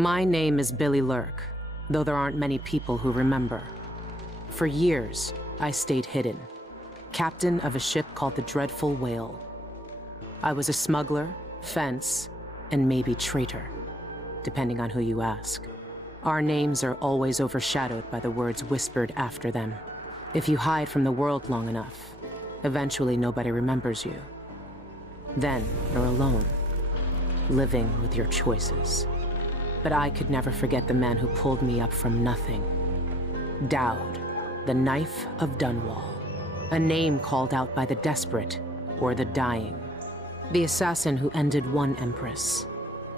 My name is Billy Lurk, though there aren't many people who remember. For years, I stayed hidden, captain of a ship called the Dreadful Whale. I was a smuggler, fence, and maybe traitor, depending on who you ask. Our names are always overshadowed by the words whispered after them. If you hide from the world long enough, eventually nobody remembers you. Then you're alone, living with your choices. But I could never forget the man who pulled me up from nothing. Dowd, the Knife of Dunwall. A name called out by the desperate or the dying. The assassin who ended one empress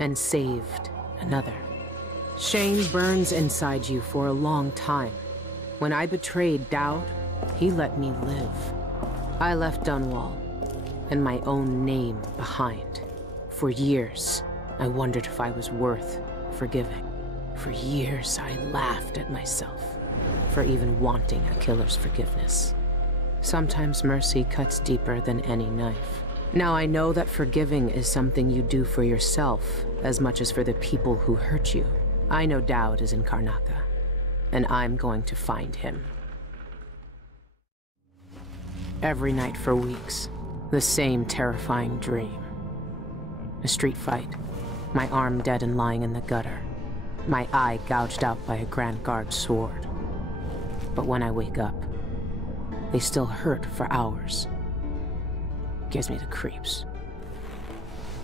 and saved another. Shame burns inside you for a long time. When I betrayed Dowd, he let me live. I left Dunwall and my own name behind. For years, I wondered if I was worth forgiving. For years, I laughed at myself for even wanting a killer's forgiveness. Sometimes mercy cuts deeper than any knife. Now I know that forgiving is something you do for yourself as much as for the people who hurt you. I know Dowd is in Karnaca, and I'm going to find him. Every night for weeks, the same terrifying dream. A street fight, my arm dead and lying in the gutter, my eye gouged out by a Grand Guard sword. But when I wake up, they still hurt for hours. Gives me the creeps.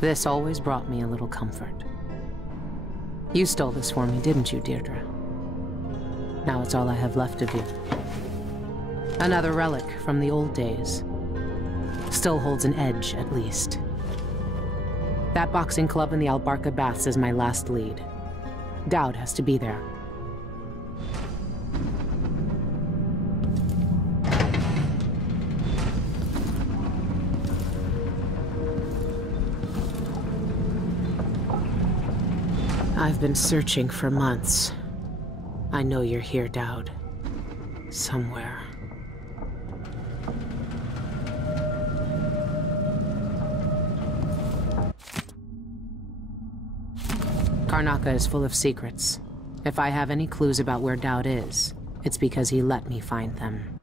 This always brought me a little comfort. You stole this for me, didn't you, Deirdre? Now it's all I have left of you. Another relic from the old days. Still holds an edge, at least. That boxing club in the Albarca Baths is my last lead. Dowd has to be there. I've been searching for months. I know you're here, Dowd. Somewhere. Karnaca is full of secrets. If I have any clues about where Dowd is, it's because he let me find them.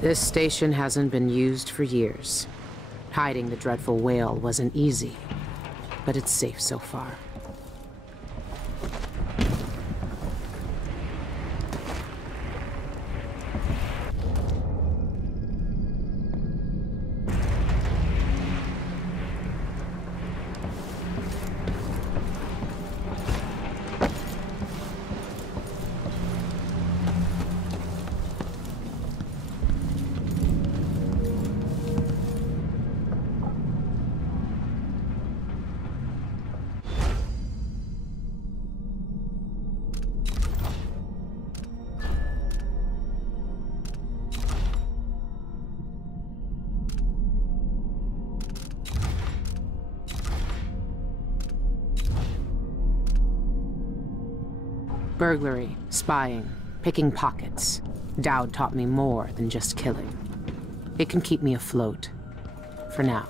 This station hasn't been used for years. Hiding the Dreadful Whale wasn't easy, but it's safe so far. Burglary, spying, picking pockets. Dowd taught me more than just killing. It can keep me afloat. For now.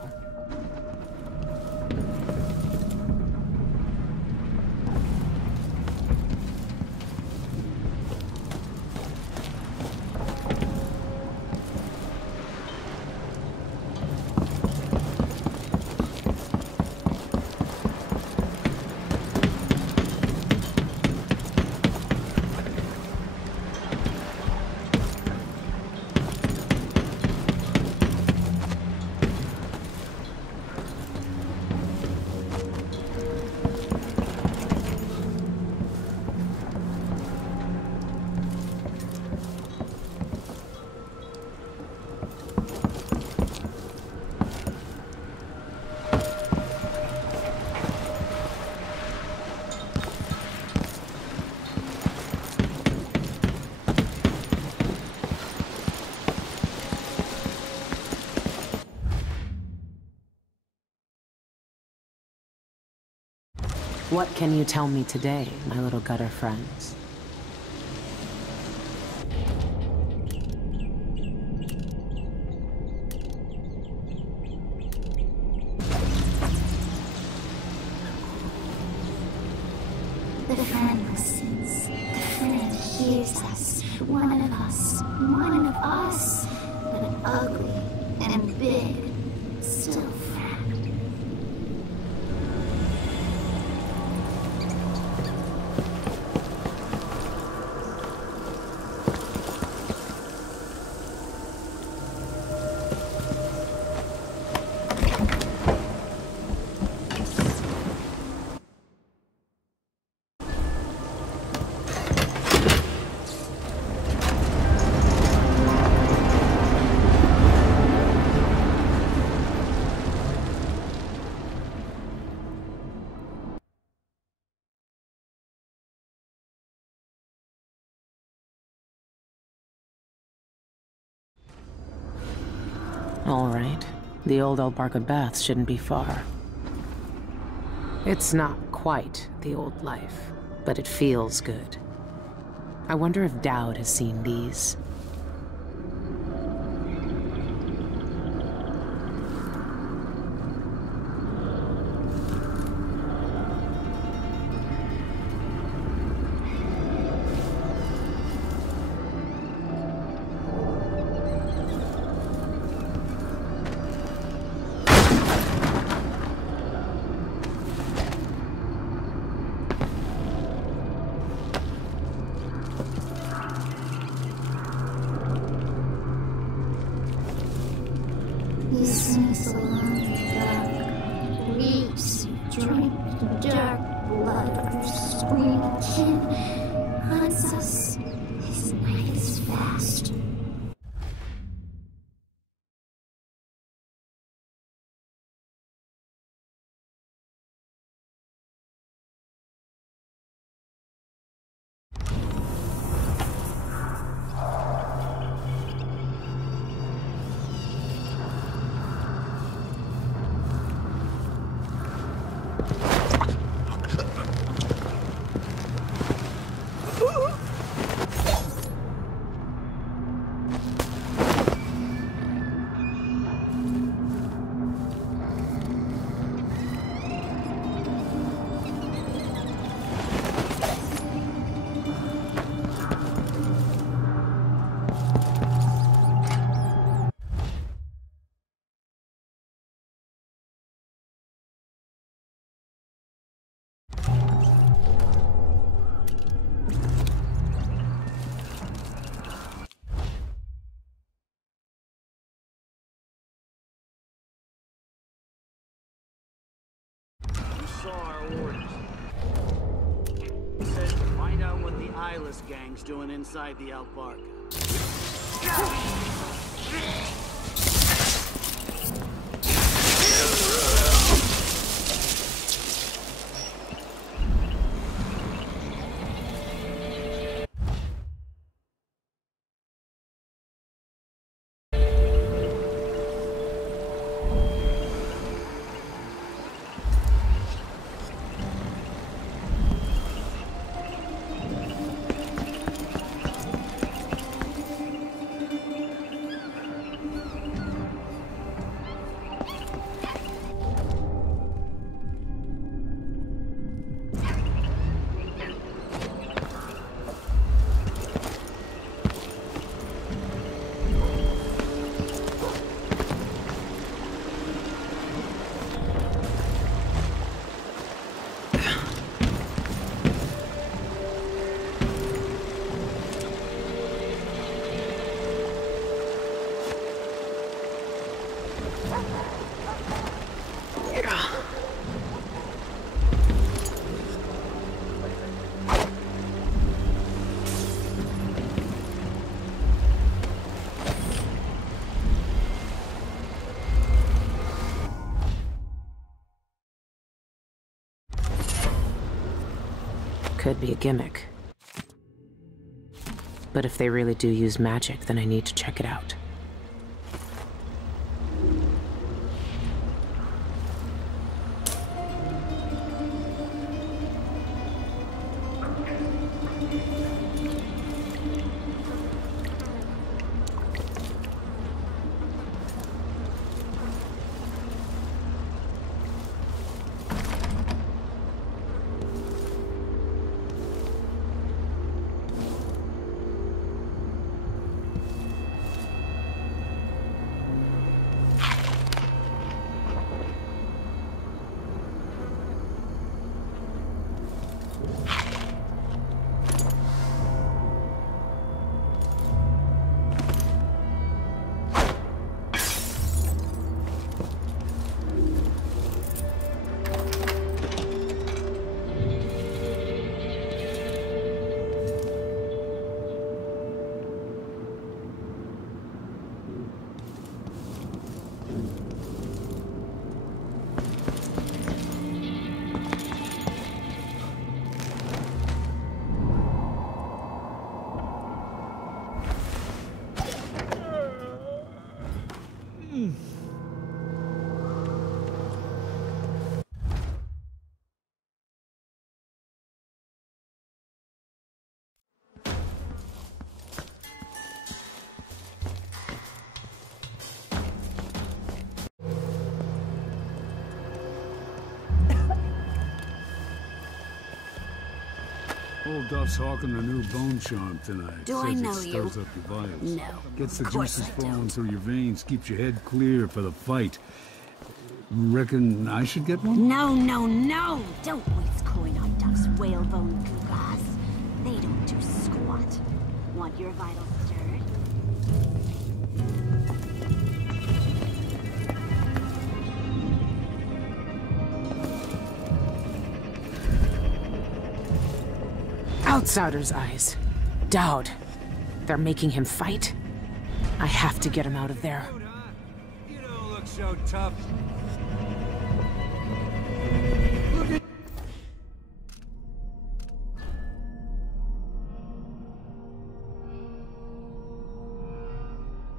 What can you tell me today, my little gutter friends? The friend listens. The friend hears us. One of us. One of us. But ugly and big. Still friend. All right. The old Albarca Baths shouldn't be far. It's not quite the old life, but it feels good. I wonder if Dowd has seen these. These things alone in the dark. Reeks, drink, dark blood of screaming kin. Hunts us. His night is fast. Saw our orders. He said to find out what the eyeless gang's doing inside the Albarca. Could be a gimmick. But if they really do use magic, then I need to check it out. Old Duff's hawking the new bone charm tonight. Do Says I know it you? stirs up your vitals. No. Gets the Of course juices I flowing don't. through your veins, keeps your head clear for the fight. Reckon I should get one? No, no, no! Don't waste coin on Duff's whalebone goobas. They don't do squat. Want your vitals stirred? Outsider's eyes. Dowd. They're making him fight? I have to get him out of there. You don't look so tough.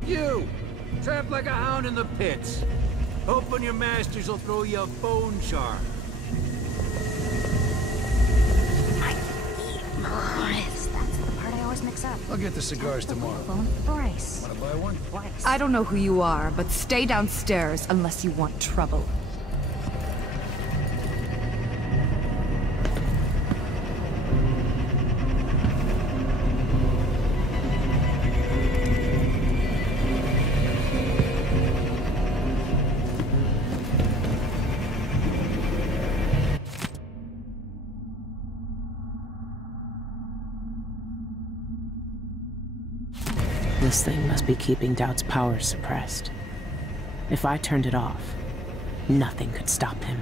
You! Trapped like a hound in the pits. Hoping your masters will throw you a bone charm. That's the part I always mix up. I'll get the cigars tomorrow. Bone brace. Wanna buy one? Twice. I don't know who you are, but stay downstairs unless you want trouble. This thing must be keeping Dowd's power suppressed. If I turned it off, nothing could stop him.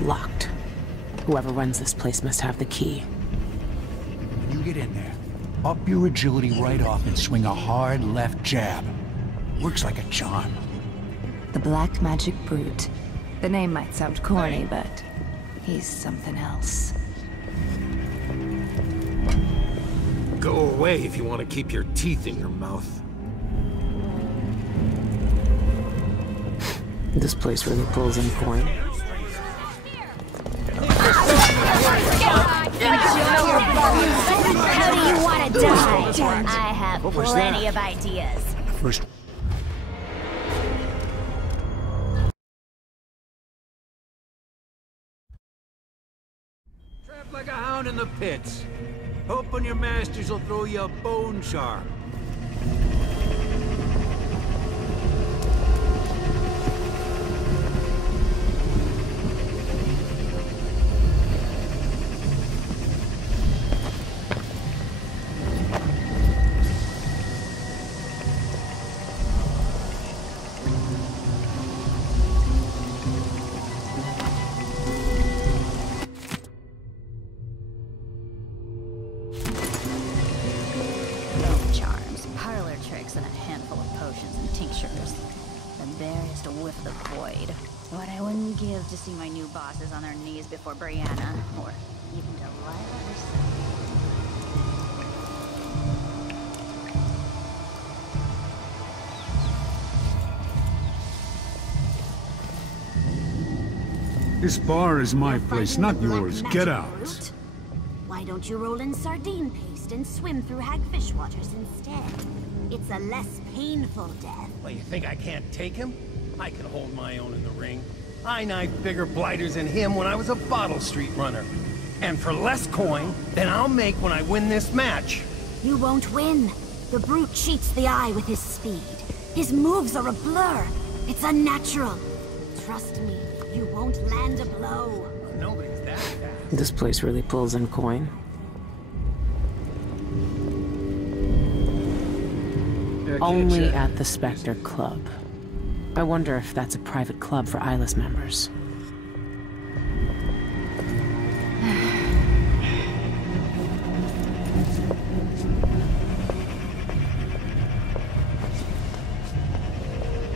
Locked. Whoever runs this place must have the key. You get in there. Up your agility right off and swing a hard left jab. Works like a charm. The Black Magic Brute. The name might sound corny, but he's something else. Go away if you want to keep your teeth in your mouth. This place really pulls in coin. How do you want to die? I have plenty of ideas. First. Trapped like a hound in the pits. Hoping your masters will throw you a bone charm. Charms, parlor tricks, and a handful of potions and tinctures. The bear is to whiff the void. What I wouldn't give to see my new bosses on their knees before Brianna, or even Delilah herself. This bar is my place, Fighting not the black yours. magic Get out. brute? Why don't you roll in sardine paste and swim through hagfish waters instead? It's a less painful death. Well, you think I can't take him? I can hold my own in the ring. I knifed bigger blighters than him when I was a bottle street runner. And for less coin than I'll make when I win this match. You won't win. The brute cheats the eye with his speed. His moves are a blur. It's unnatural. Trust me, you won't land a blow. Nobody's that fast. This place really pulls in coin. Only at the Spectre Club. I wonder if that's a private club for Eyeless members.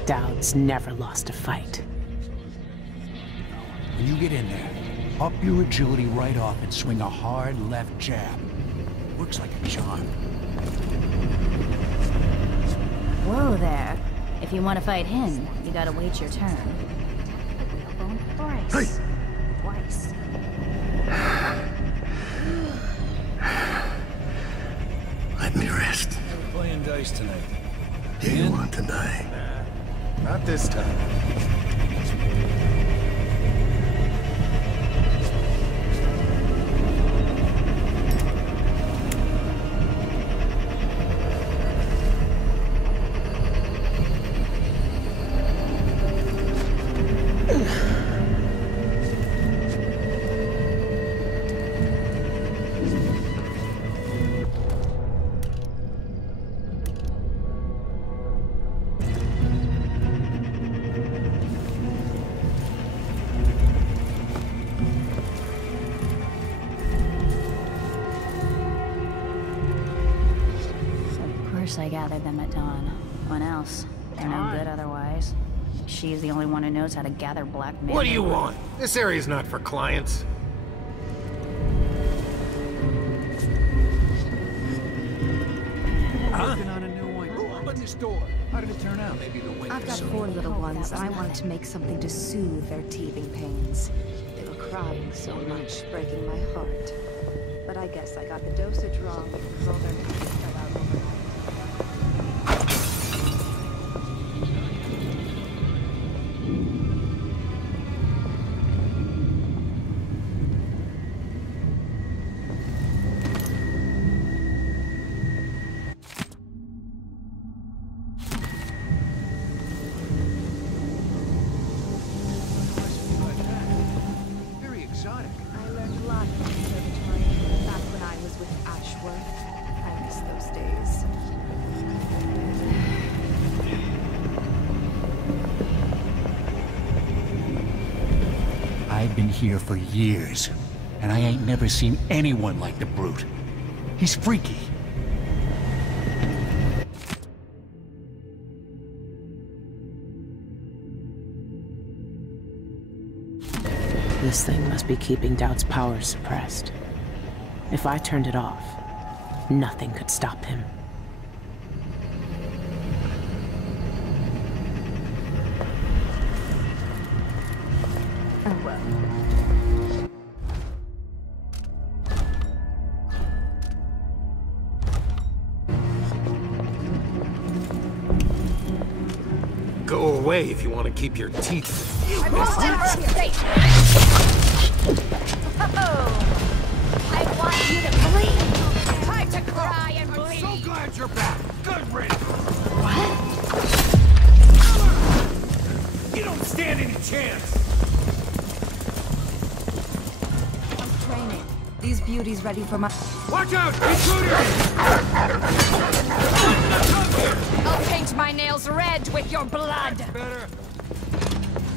Dowd's never lost a fight. When you get in there, up your agility right off and swing a hard left jab. Works like a charm. Whoa there. If you want to fight him, you gotta wait your turn. Bone brace. Twice. Let me rest. We're playing dice tonight. Do you want to die? Not this time. I gathered them at dawn. When else? They're no good otherwise. She's the only one who knows how to gather black men. What do you want? This area's not for clients. Working on a new one. Who opened this door? How did it turn out? Maybe the wind. I've got 4 little ones, and I wanted to make something to soothe their teething pains. They were crying so much, breaking my heart. But I guess I got the dosage wrong, because all their teeth fell out overnight. I've been here for years, and I ain't never seen anyone like the brute. He's freaky. This thing must be keeping Doubt's powers suppressed. If I turned it off, nothing could stop him. Oh well. Go away if you want to keep your teeth. I want you to bleed! Time to cry and bleed! So glad you're back! Good riddance! What? You don't stand any chance! I'm training. These beauties ready for my... Watch out! Intruder! I'll paint my nails red with your blood! Better.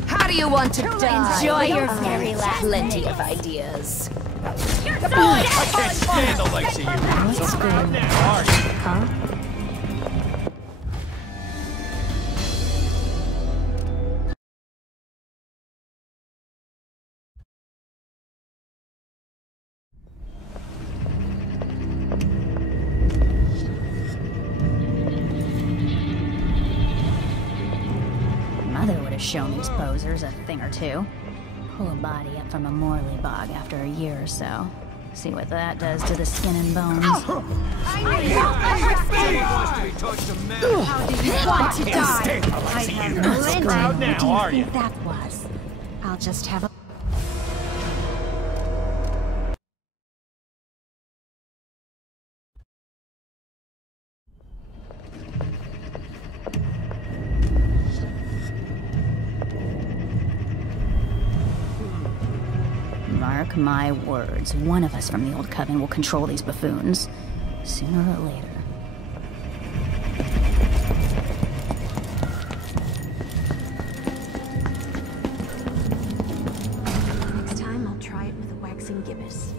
How do you want to die? Enjoy your very last Plenty of ideas. You're so I can't stand the likes of you. What's So proud good? now, are you? Huh? Mother would have shown these posers a thing or two. Pull a body up from a Morley bog after a year or so. See what that does to the skin and bones. He wants to be touched a man. How do you want to die? Stand the likes of you. Plenty. Proud What do now, you are you? think that was? I'll just have a... Mark my words, one of us from the Old Coven will control these buffoons. Sooner or later. Next time, I'll try it with a waxing gibbous.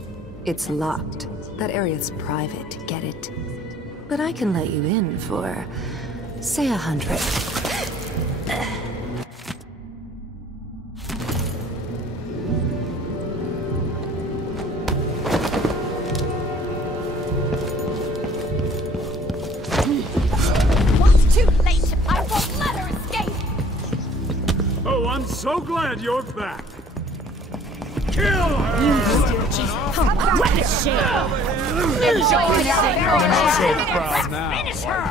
It's locked. That area's private, get it? But I can let you in for, say, 100. What's too late? I won't let her escape! Oh, I'm so glad you're back. Kill her! What a shame! Enjoy I'm so your proud now. Finish her!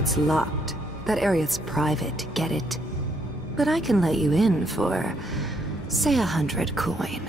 It's locked. That area's private, get it? But I can let you in for, say, 100 coin.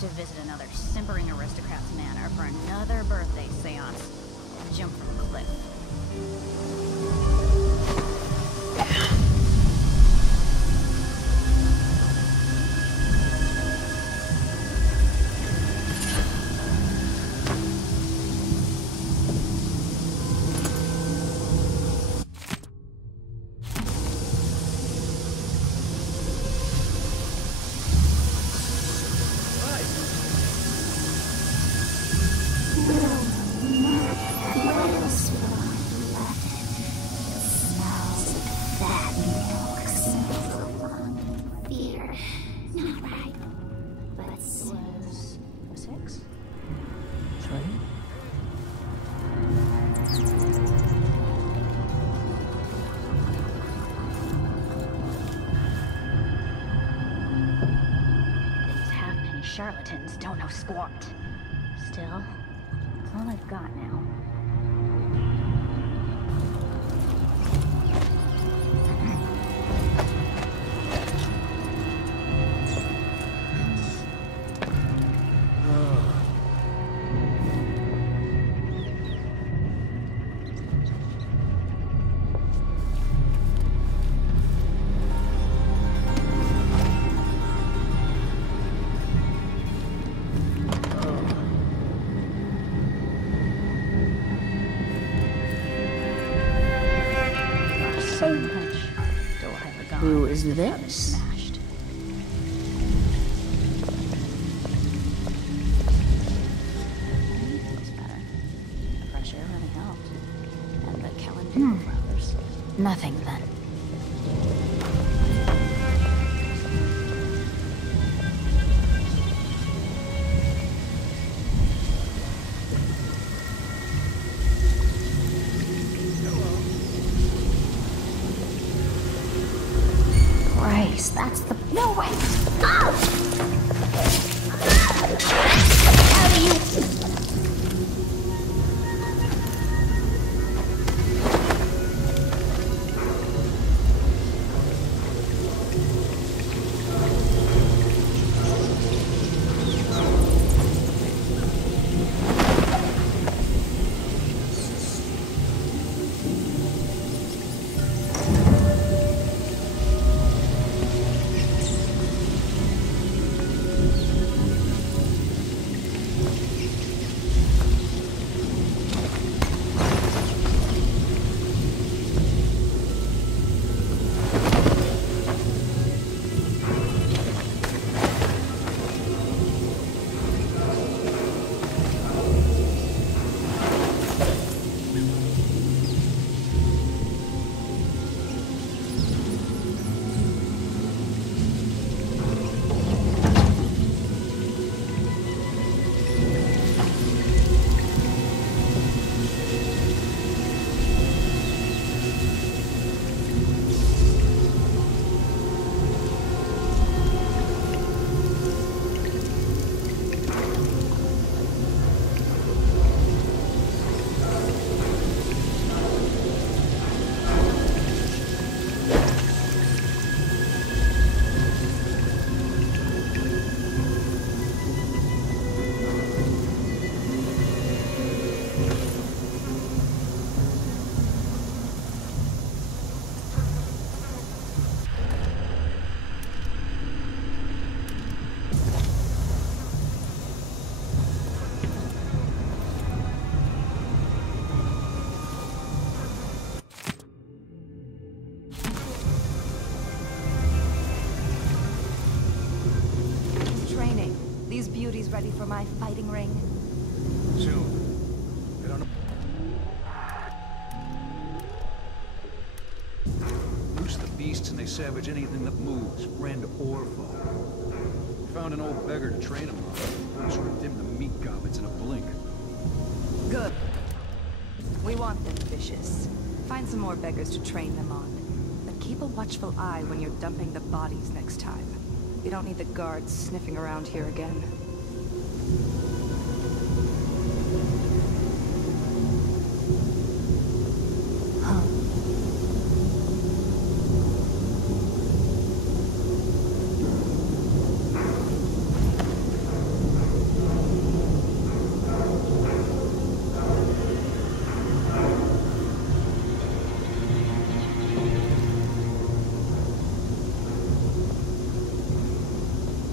To visit another simpering aristocrat's manor for another birthday seance. Jump from a cliff. Charlatans don't know squat. Still, it's all I've got now. Who is this? Smashed. Looks better. The fresh air really helped. And the calendar flowers. Nothing then. That's the... No, wait! Oh! How do you... beauties ready for my fighting ring? Soon. I don't know. Loose the beasts and they savage anything that moves, friend or foe. Found an old beggar to train them on. Just ripped him the meat goblets in a blink. Good. We want them vicious. Find some more beggars to train them on. But keep a watchful eye when you're dumping the bodies next time. You don't need the guards sniffing around here again.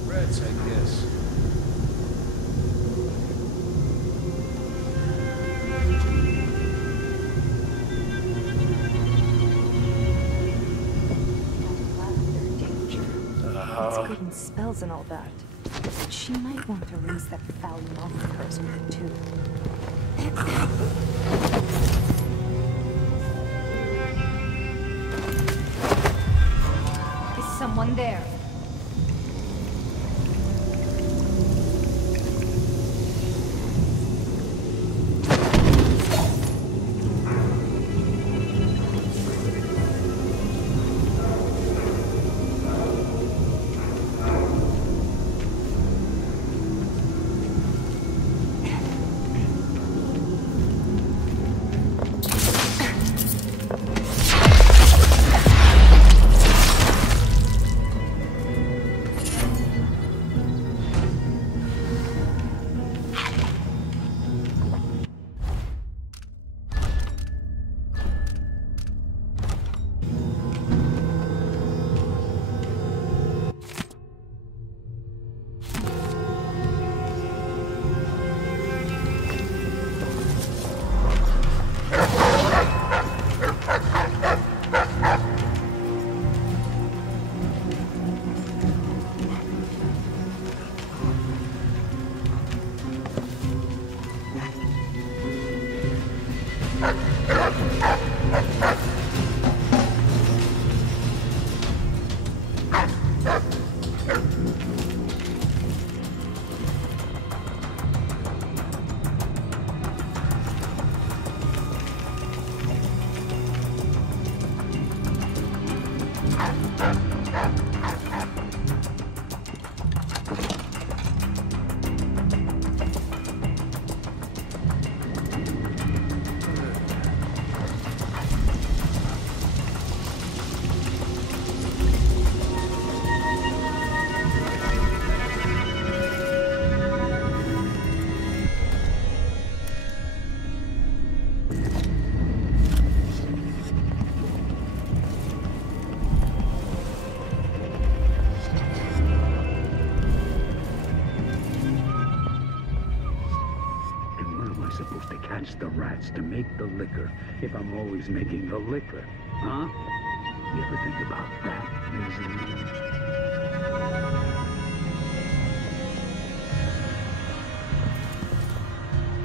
Rats, I guess. It's good in spells and all that. But she might want to rinse that foul mouth of hers with it too. Is someone there? Supposed to catch the rats to make the liquor if I'm always making the liquor, huh? You ever think about that, Misery?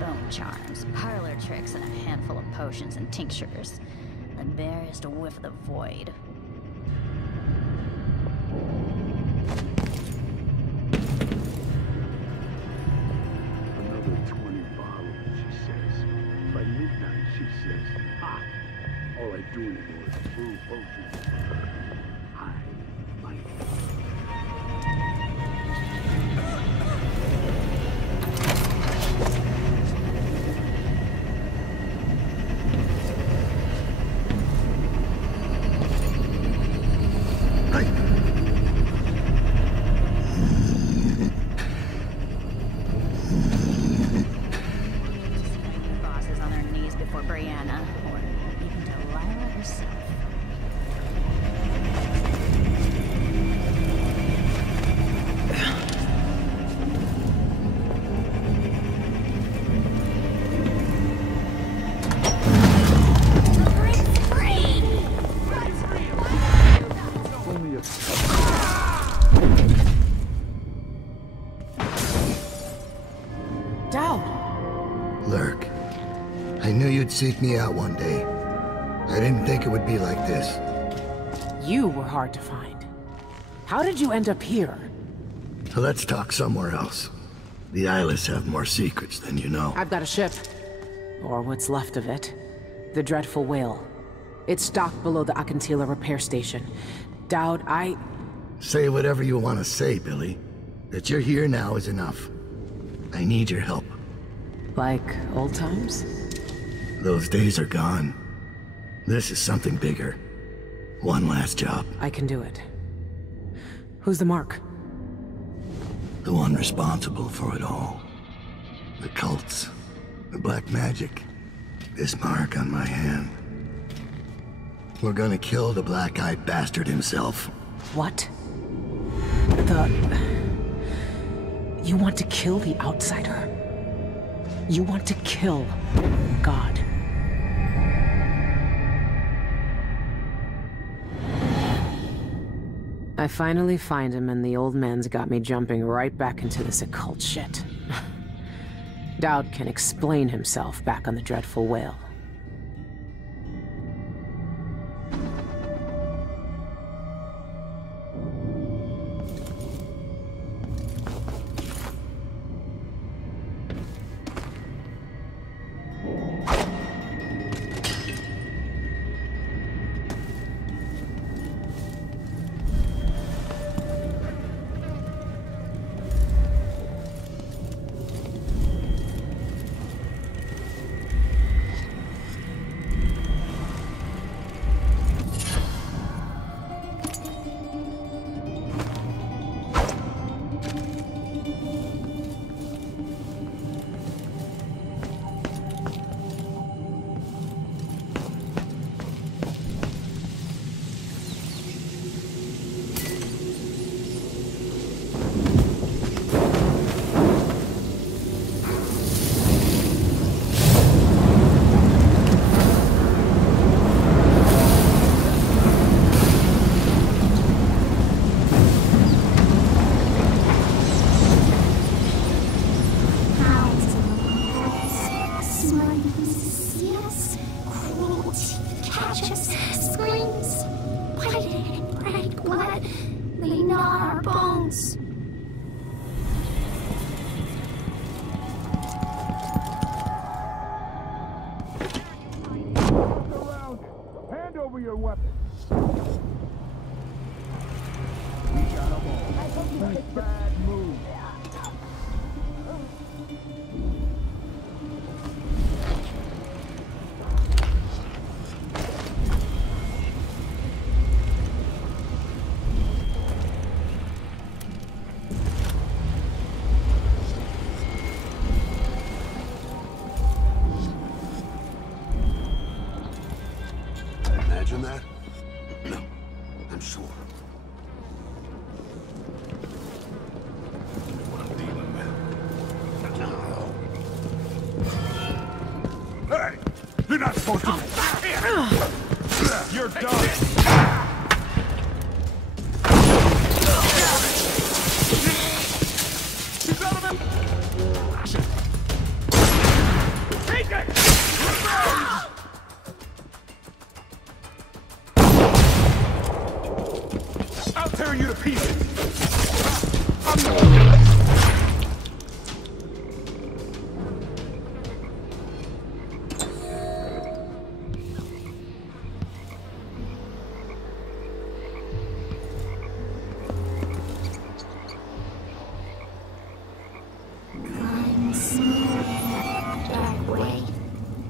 Bone charms, parlor tricks, and a handful of potions and tinctures. The barest whiff of the void. By midnight, she says, "Ah, all I do anymore is brew potions." I might. seek me out one day. I didn't think it would be like this. You were hard to find. How did you end up here? Let's talk somewhere else. The Eyeless have more secrets than you know. I've got a ship. Or what's left of it. The Dreadful Whale. It's docked below the Akantila repair station. Dowd, Say whatever you want to say, Billy. That you're here now is enough. I need your help. Like old times? Those days are gone. This is something bigger. One last job. I can do it. Who's the mark? The one responsible for it all. The cults. The black magic. This mark on my hand. We're gonna kill the black-eyed bastard himself. What? You want to kill the Outsider? You want to kill God? I finally find him, and the old man's got me jumping right back into this occult shit. Dowd can explain himself back on the Dreadful Whale. Imagine that? No, I'm sure. What I'm dealing with. Hey! You're not supposed to... You're done! Take it! I'll tear you to pieces! Climbing slowly up the dark way,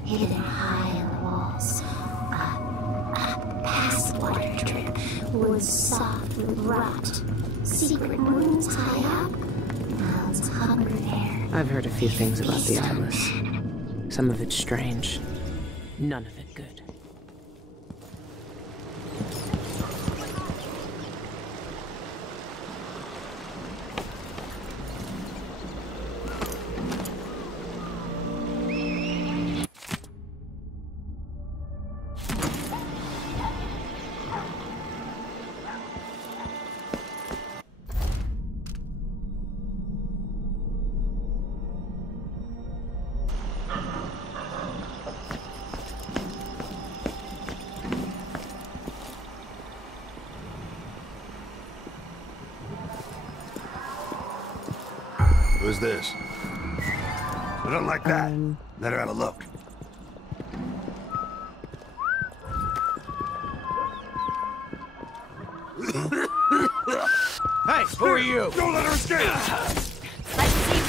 hidden high in the walls. A past water drip, woods soft with rot, secret rooms high up, mouths hungry there. I've heard a few things about the Eyeless. Some of it's strange. None of it good. Who's this? I don't like that. Let her have a look. Hey, who are you? Don't let her escape! Let's see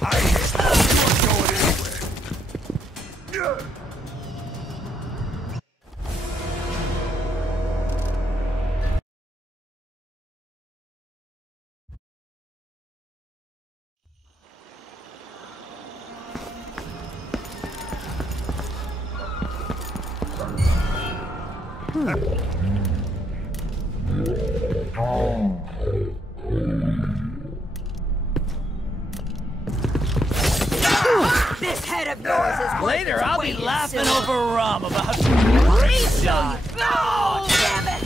I hit. You aren't going anywhere. this head of yours is Later, I'll be laughing over Rom about shot. Oh, damn it!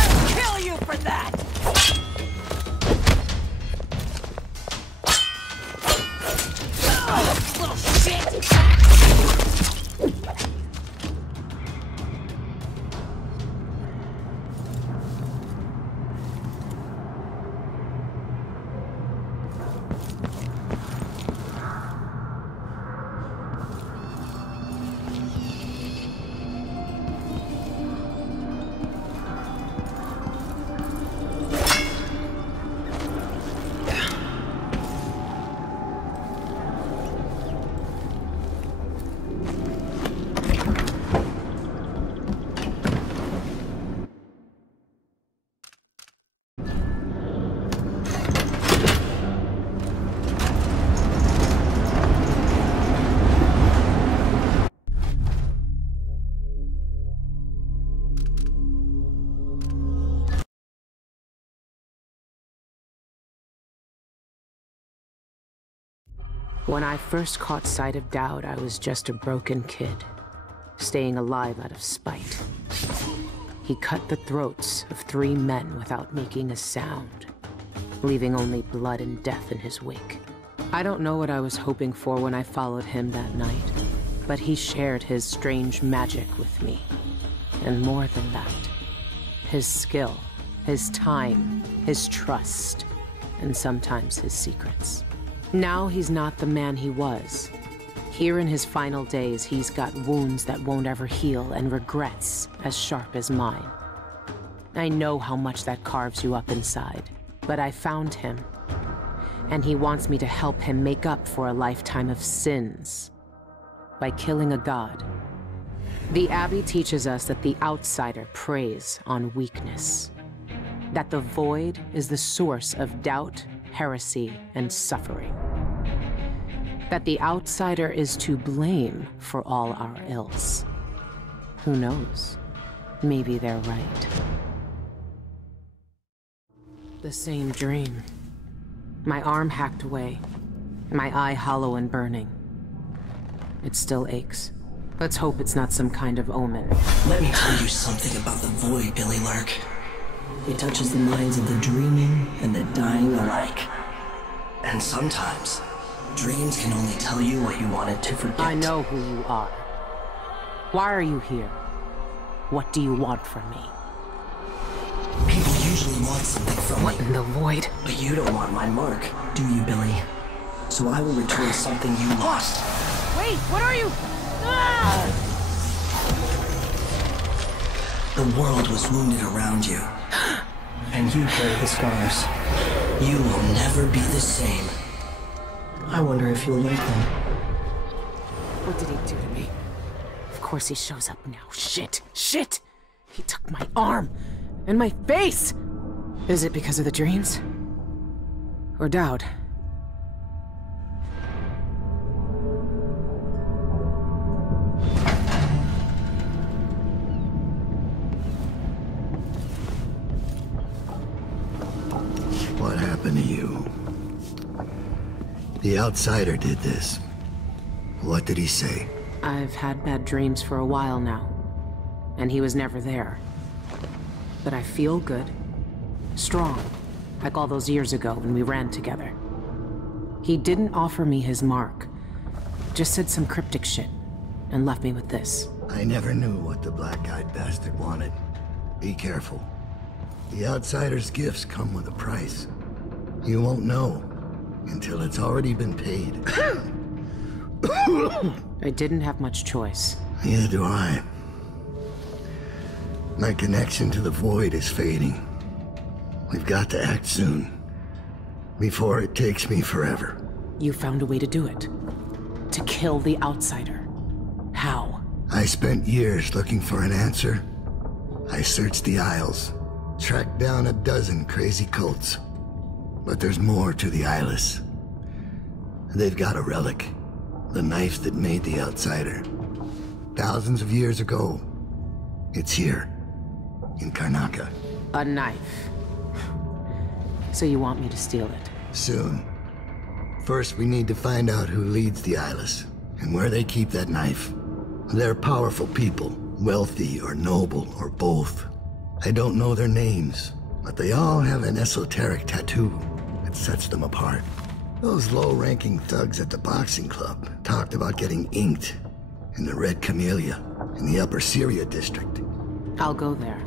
I'll kill you for that! Little shit! When I first caught sight of Dowd, I was just a broken kid, staying alive out of spite. He cut the throats of 3 men without making a sound, leaving only blood and death in his wake. I don't know what I was hoping for when I followed him that night, but he shared his strange magic with me. And more than that, his skill, his time, his trust, and sometimes his secrets. Now he's not the man he was. Here in his final days, he's got wounds that won't ever heal and regrets as sharp as mine. I know how much that carves you up inside, but I found him, and he wants me to help him make up for a lifetime of sins by killing a god. The Abbey teaches us that the outsider preys on weakness, that the void is the source of doubt, heresy, and suffering. That the outsider is to blame for all our ills. Who knows? Maybe they're right. The same dream. My arm hacked away, my eye hollow and burning. It still aches. Let's hope it's not some kind of omen. Let me tell you something about the void, Billy Lurk. It touches the minds of the dreaming and the dying alike. And sometimes, dreams can only tell you what you wanted to forget. I know who you are. Why are you here? What do you want from me? People usually want something from What in the void? But you don't want my mark, do you, Billy? So I will return something you lost. Wait, what are you? Ah! The world was wounded around you. And you carry the scars. You will never be the same. I wonder if you'll like them. What did he do to me? Of course he shows up now. Shit! Shit! He took my arm! And my face! Is it because of the dreams? Or Dowd? What happened to you? The outsider did this. What did he say? I've had bad dreams for a while now, and he was never there. But I feel good. Strong. Like all those years ago when we ran together. He didn't offer me his mark. Just said some cryptic shit, and left me with this. I never knew what the black-eyed bastard wanted. Be careful. The outsider's gifts come with a price. You won't know until it's already been paid. I didn't have much choice. Neither do I. My connection to the void is fading. We've got to act soon, before it takes me forever. You found a way to do it. To kill the outsider. How? I spent years looking for an answer. I searched the Isles, tracked down a dozen crazy cults. But there's more to the Eyeless. They've got a relic. The knife that made the outsider. Thousands of years ago. It's here. In Karnaca. A knife. So you want me to steal it? Soon. First, we need to find out who leads the Eyeless, and where they keep that knife. They're powerful people, wealthy or noble or both. I don't know their names, but they all have an esoteric tattoo that sets them apart. Those low-ranking thugs at the boxing club talked about getting inked in the Red Camellia in the Upper Syria district. I'll go there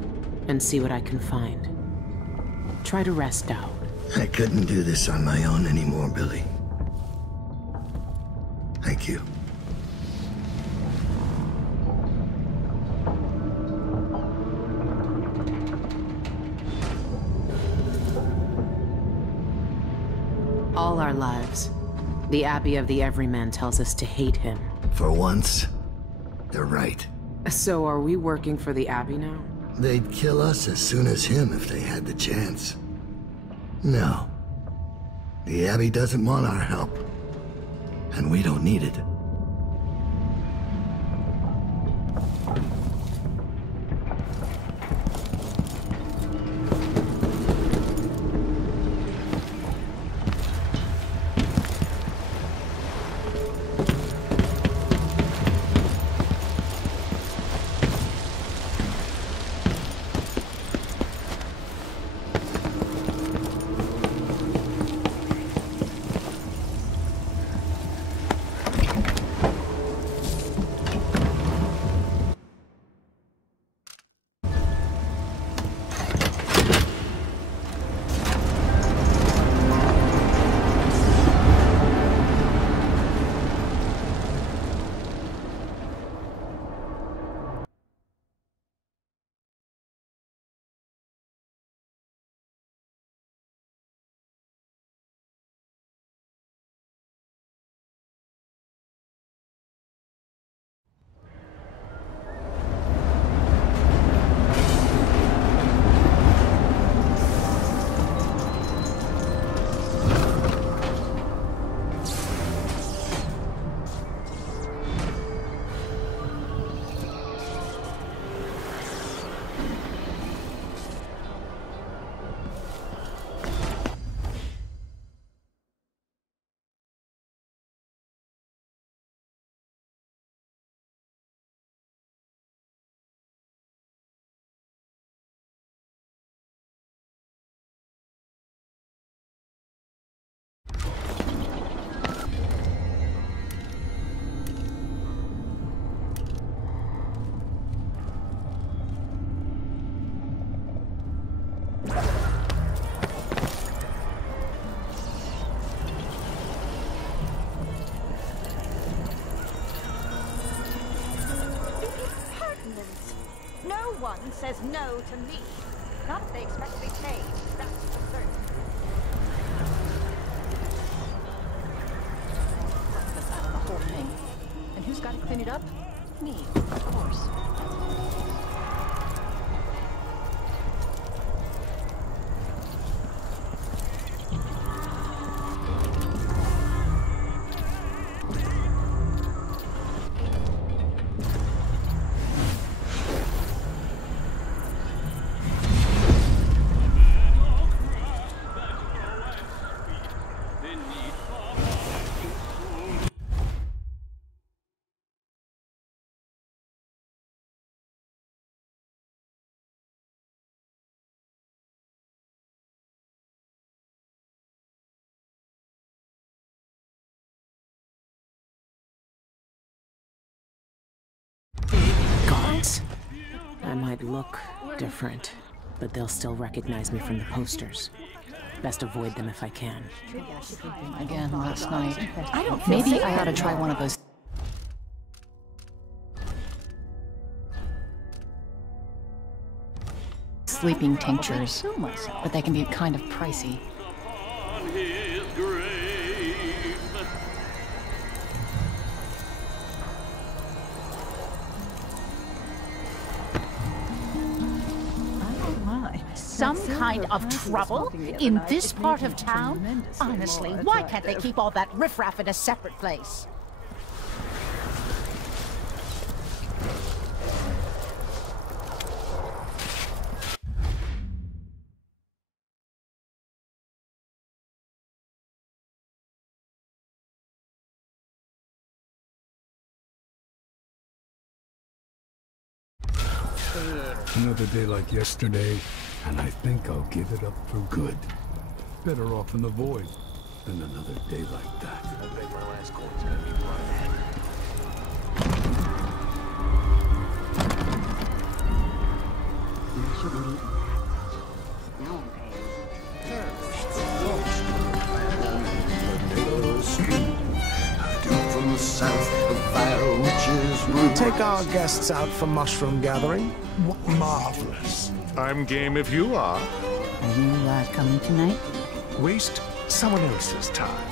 and see what I can find. Try to rest out. I couldn't do this on my own anymore, Billy. Thank you. All our lives, the Abbey of the Everyman tells us to hate him. For once, they're right. So are we working for the Abbey now? They'd kill us as soon as him if they had the chance. No. The Abbey doesn't want our help. And we don't need it. one says no to me. Not if they expect to be paid. That's for certain. That's us out of the whole thing. And who's got to clean it up? Me, of course. Thanks. I might look different, but they'll still recognize me from the posters. Best avoid them if I can. Again last night. Maybe I ought to try one of those sleeping tinctures, but they can be kind of pricey. Some kind of trouble in this part of town? Honestly, why can't they keep all that riffraff in a separate place? Another day like yesterday, and I think I'll give it up for good. Better off in the void than another day like that. I bet my last coin's gonna be blood. I shouldn't eat that. Now I'm From the south, the fire witches brew. Take our guests out for mushroom gathering. Marvelous. I'm game if you are. Are you coming tonight? Waste someone else's time.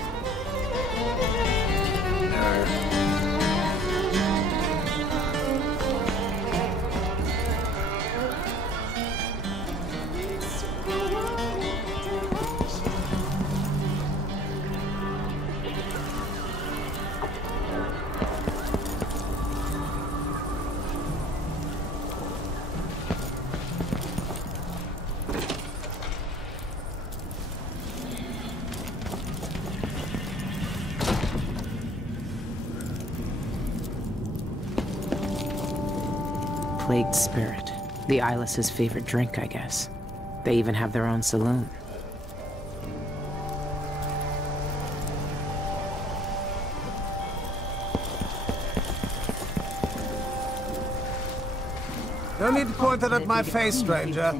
Plagued spirit. The Eyeless's favorite drink, I guess. They even have their own saloon. No need to point that at my face, stranger.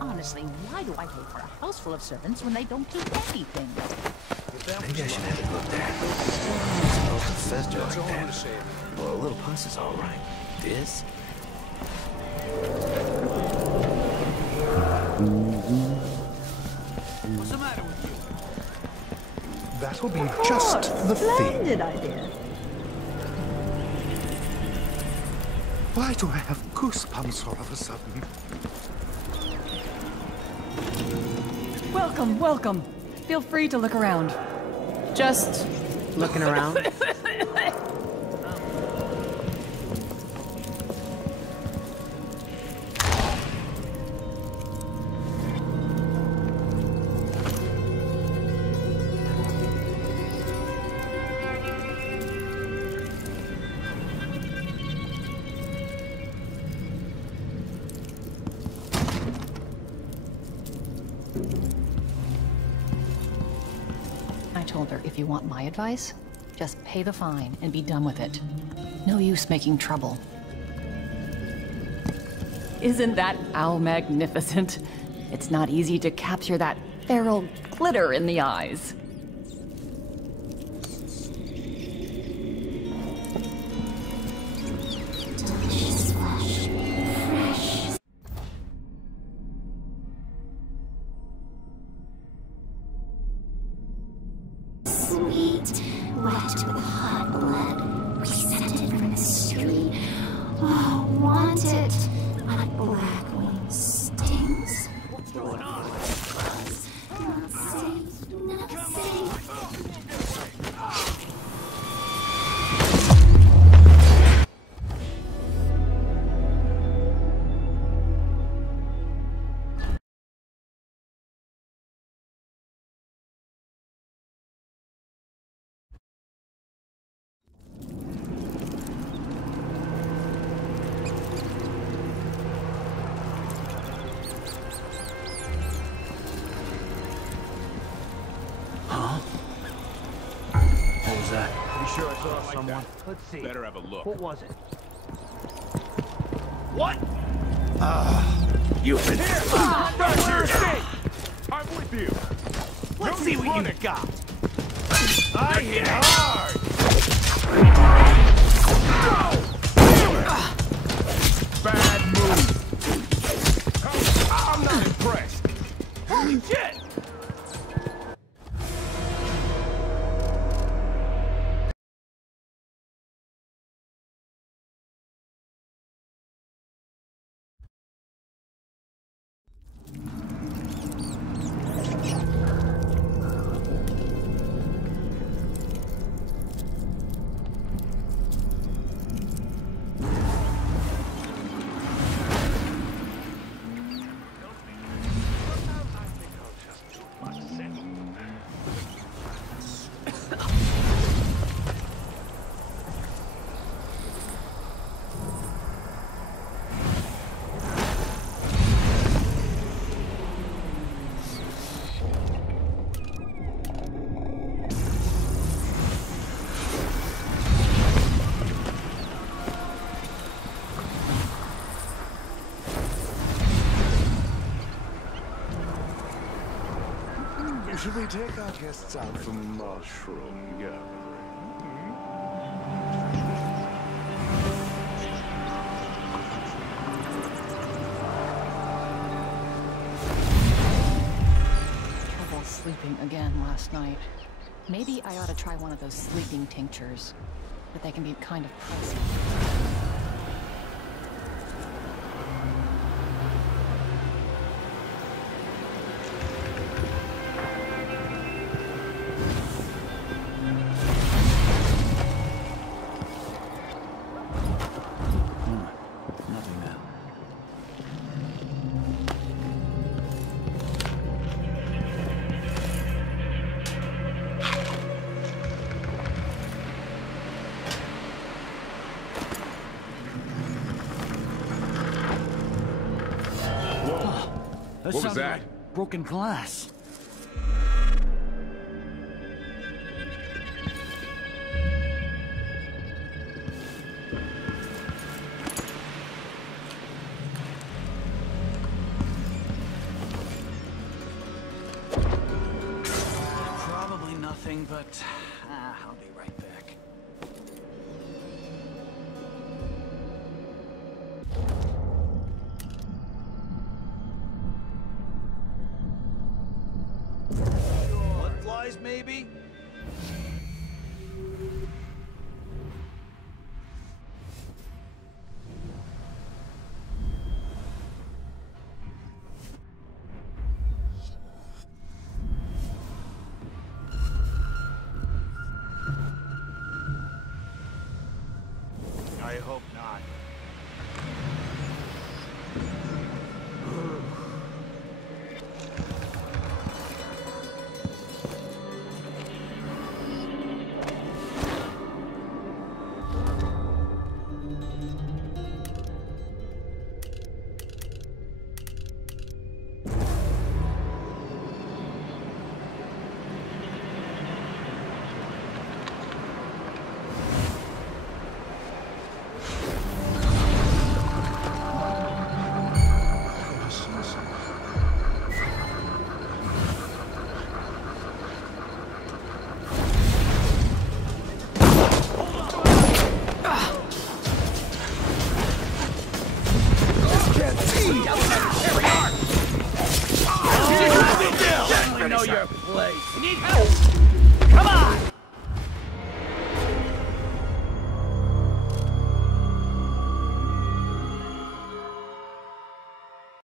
Honestly, why do I pay for a house full of servants when they don't do anything? Maybe I should have it looked at. It's supposed to fester like that. Well, a little pus is all right. This? What's the matter with you? That'll be just the thing. Splendid idea. Why do I have goosebumps all of a sudden? Welcome, welcome. Feel free to look around. Just looking around. I told her, if you want my advice, just pay the fine and be done with it. No use making trouble. Isn't that owl magnificent? It's not easy to capture that feral glitter in the eyes. Delicious flesh, fresh. Sweet, wet with hot blood. We sent it from the street. Oh, want it. But black wings stings. What's going on? Not safe, not safe. You sure I saw someone? Let's see. Better have a look. What was it? What? You've been here! I'm with you. Let's see what you got. I hit hard! Bad move. I'm not impressed. Holy shit! Should we take our guests out for mushroom gathering? Trouble sleeping again last night. Maybe I ought to try one of those sleeping tinctures, but they can be kind of pricey. What was that? Like broken glass. Probably nothing, but I'll be right back. Maybe? I hope not. Know your place. You need help!